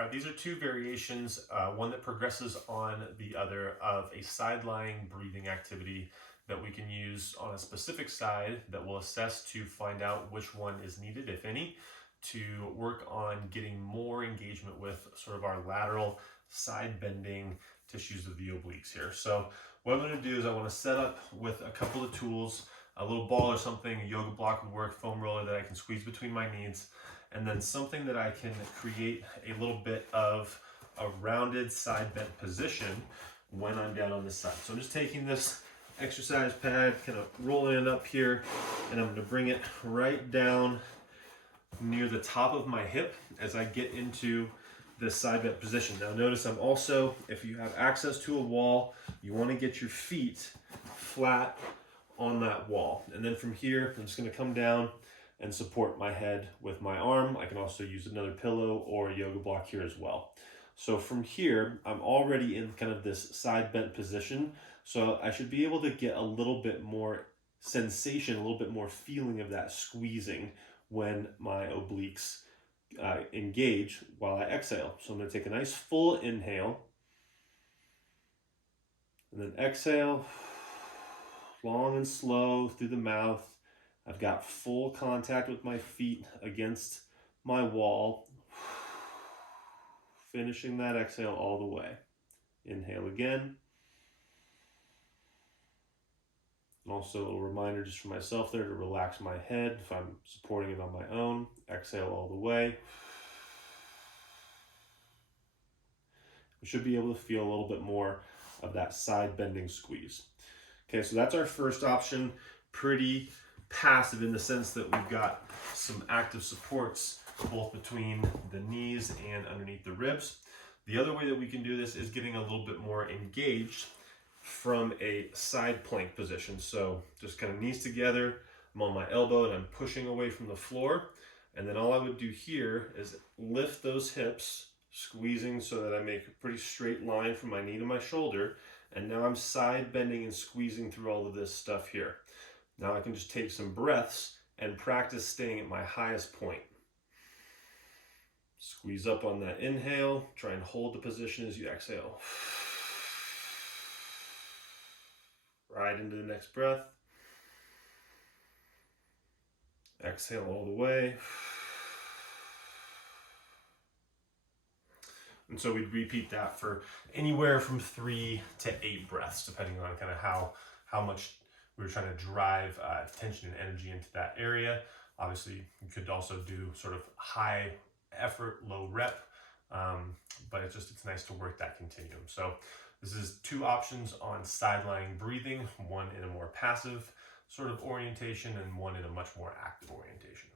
All right, these are two variations, one that progresses on the other of a side-lying breathing activity that we can use on a specific side that we'll assess to find out which one is needed, if any, to work on getting more engagement with sort of our lateral side bending tissues of the obliques here. So what I'm going to do is I want to set up with a couple of tools, a little ball or something, a yoga block would work, foam roller that I can squeeze between my knees, and then something that I can create a little bit of a rounded side bent position when I'm down on this side. So I'm just taking this exercise pad, kind of rolling it up here, and I'm going to bring it right down near the top of my hip as I get into this side bent position. Now notice I'm also, if you have access to a wall, you want to get your feet flat on that wall. And then from here, I'm just going to come down and support my head with my arm. I can also use another pillow or a yoga block here as well. So from here, I'm already in kind of this side bent position. So I should be able to get a little bit more sensation, a little bit more feeling of that squeezing when my obliques engage while I exhale. So I'm going to take a nice full inhale and then exhale long and slow through the mouth. I've got full contact with my feet against my wall. Finishing that exhale all the way. Inhale again. And also a little reminder just for myself there to relax my head if I'm supporting it on my own. Exhale all the way. We should be able to feel a little bit more of that side bending squeeze. Okay, so that's our first option. Pretty passive in the sense that we've got some active supports both between the knees and underneath the ribs. The other way that we can do this is getting a little bit more engaged from a side plank position. So just kind of knees together, I'm on my elbow and I'm pushing away from the floor. And then all I would do here is lift those hips, squeezing so that I make a pretty straight line from my knee to my shoulder. And now I'm side bending and squeezing through all of this stuff here. Now I can just take some breaths and practice staying at my highest point. Squeeze up on that inhale, try and hold the position as you exhale. Right into the next breath. Exhale all the way. And so we'd repeat that for anywhere from 3 to 8 breaths, depending on kind of how much we were trying to drive tension and energy into that area. Obviously, you could also do sort of high effort, low rep, but it's nice to work that continuum. So this is 2 options on side-lying breathing, one in a more passive sort of orientation and one in a much more active orientation.